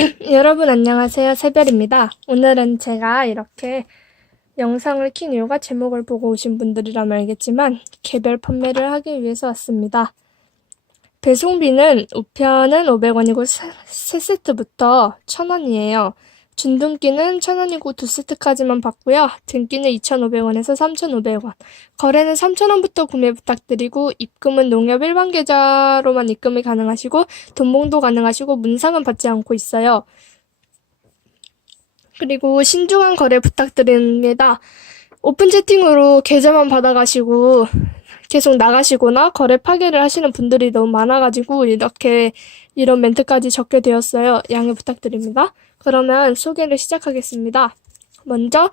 여러분 안녕하세요. 새별입니다. 오늘은 제가 이렇게 영상을 킨 이유가 제목을 보고 오신 분들이라면 알겠지만 개별 판매를 하기 위해서 왔습니다. 배송비는 우편은 500원이고 세 세트부터 1000원이에요. 준등기는 1000원이고 두 세트까지만 받고요. 등기는 2,500원에서 3,500원. 거래는 3,000원부터 구매 부탁드리고 입금은 농협 일반 계좌로만 입금이 가능하시고 돈봉도 가능하시고 문상은 받지 않고 있어요. 그리고 신중한 거래 부탁드립니다. 오픈 채팅으로 계좌만 받아가시고 계속 나가시거나 거래 파괴를 하시는 분들이 너무 많아가지고 이렇게 이런 멘트까지 적게 되었어요. 양해 부탁드립니다. 그러면 소개를 시작하겠습니다. 먼저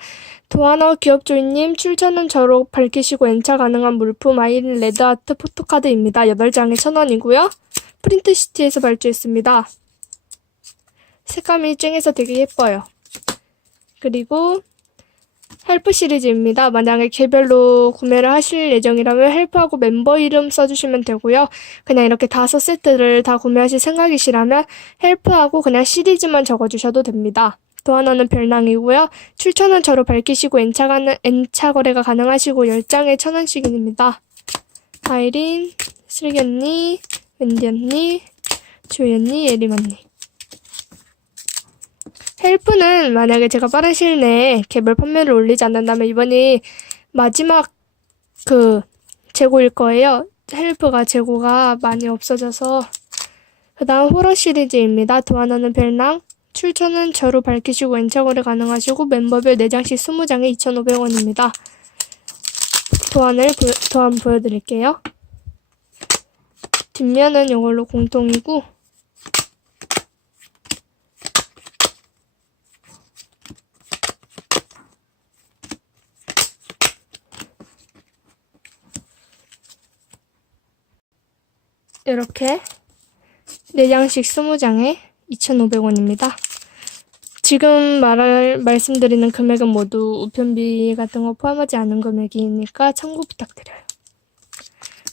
도하너 기업조이님 출처는 저로 밝히시고 엔차 가능한 물품 아이린 레드아트 포토카드입니다. 8장에 1000원이고요. 프린트시티에서 발주했습니다. 색감이 쨍해서 되게 예뻐요. 그리고 헬프 시리즈입니다. 만약에 개별로 구매를 하실 예정이라면 헬프하고 멤버 이름 써주시면 되고요. 그냥 이렇게 다섯 세트를 다 구매하실 생각이시라면 헬프하고 그냥 시리즈만 적어주셔도 됩니다. 또 하나는 별낭이고요. 출처는 저로 밝히시고 N차, 가는, N차 거래가 가능하시고 10장에 1000원씩입니다. 아이린, 슬기 언니, 웬디 언니, 조이 언니, 예림 언니. 헬프는 만약에 제가 빠른 시일 내에 개별 판매를 올리지 않는다면 이번이 마지막 그 재고일 거예요. 헬프가 재고가 많이 없어져서 그 다음 호러 시리즈입니다. 도안하는 별낭 출처는 저로 밝히시고 엔처거래 가능하시고 멤버별 4장씩 20장에 2,500원입니다. 도안을 보, 도안 보여드릴게요. 뒷면은 이걸로 공통이고 이렇게 4장씩 20장에 2,500원입니다. 지금 말할, 말씀드리는 금액은 모두 우편비 같은 거 포함하지 않은 금액이니까 참고 부탁드려요.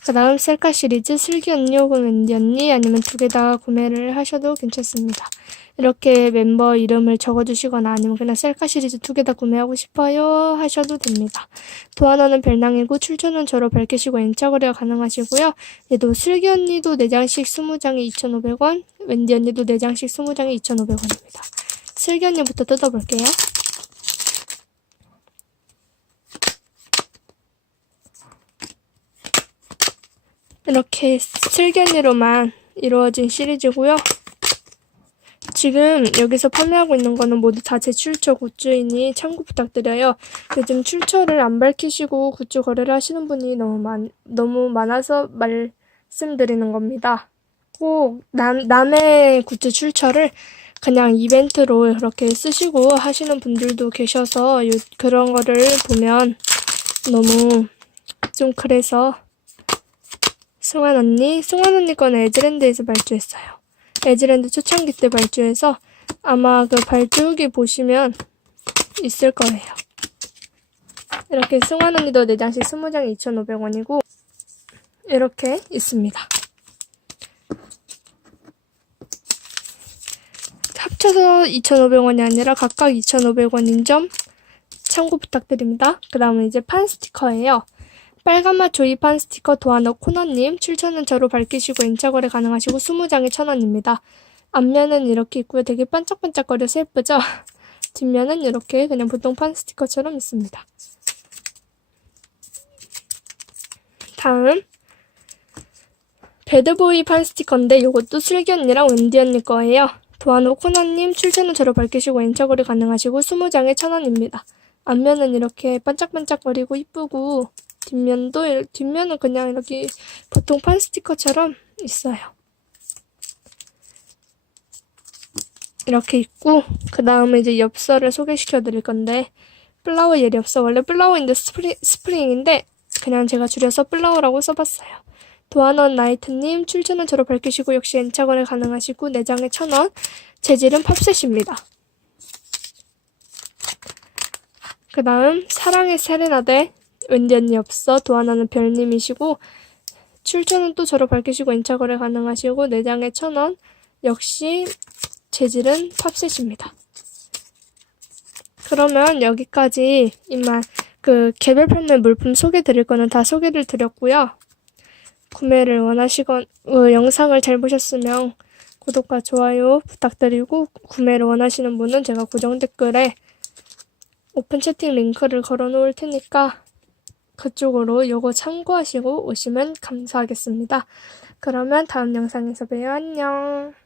그 다음 셀카 시리즈 슬기 언니 혹은 웬디 언니 아니면 두 개 다 구매를 하셔도 괜찮습니다. 이렇게 멤버 이름을 적어주시거나 아니면 그냥 셀카 시리즈 두 개 다 구매하고 싶어요 하셔도 됩니다. 도안하는 별낭이고 출처는 저로 밝히시고 N차 거래가 가능하시고요. 얘도 슬기 언니도 4장씩 20장에 2,500원, 웬디 언니도 4장씩 20장에 2,500원입니다. 슬기 언니부터 뜯어볼게요. 이렇게 슬기 언니로만 이루어진 시리즈고요. 지금 여기서 판매하고 있는 거는 모두 다 제 출처 굿즈이니 참고 부탁드려요. 요즘 출처를 안 밝히시고 굿즈 거래를 하시는 분이 너무 많, 너무 많아서 말씀드리는 겁니다. 꼭 남, 남의 굿즈 출처를 그냥 이벤트로 이렇게 쓰시고 하시는 분들도 계셔서 요, 그런 거를 보면 너무 좀 그래서 승환 언니, 승환 언니 거는 에즈랜드에서 발주했어요. 에즈랜드 초창기 때 발주해서 아마 그 발주 후기 보시면 있을 거예요. 이렇게 승환 언니도 4장씩 20장 2,500원이고 이렇게 있습니다. 합쳐서 2,500원이 아니라 각각 2,500원인 점 참고 부탁드립니다. 그 다음은 이제 판 스티커예요. 빨간맛 조이판 스티커 도하너 코너님 출처는 저로 밝히시고 인차 거래 가능하시고 20장에 1000원입니다. 앞면은 이렇게 있고요. 되게 반짝반짝거려서 예쁘죠? 뒷면은 이렇게 그냥 보통 판 스티커처럼 있습니다. 다음 배드보이 판 스티커인데 이것도 슬기 언니랑 웬디 언니 거예요. 도하노 코너님 출처는 저로 밝히시고 인차 거래 가능하시고 20장에 1000원입니다. 앞면은 이렇게 반짝반짝거리고 이쁘고 뒷면도 뒷면은 그냥 이렇게 보통 판 스티커처럼 있어요. 이렇게 있고 그 다음에 이제 엽서를 소개시켜 드릴 건데 플라워 예리 엽서 원래 플라워인데 스프링, 스프링인데 그냥 제가 줄여서 플라워라고 써봤어요. 도안원 나이트님 출처는 저로 밝히시고 역시 거래 가능하시고 4장에 1000원 재질은 팝셋입니다. 그 다음 사랑의 세레나데 언니 없어 도안하는 별님이시고 출처는 또 저로 밝히시고 N차 거래 가능하시고 4장에 1000원 역시 재질은 팝셋입니다. 그러면 여기까지 이만 그 개별 판매 물품 소개 드릴 거는 다 소개를 드렸고요. 구매를 원하시건 어, 영상을 잘 보셨으면 구독과 좋아요 부탁드리고 구매를 원하시는 분은 제가 고정 댓글에 오픈 채팅 링크를 걸어 놓을 테니까 그쪽으로 요거 참고하시고 오시면 감사하겠습니다. 그러면 다음 영상에서 봬요. 안녕.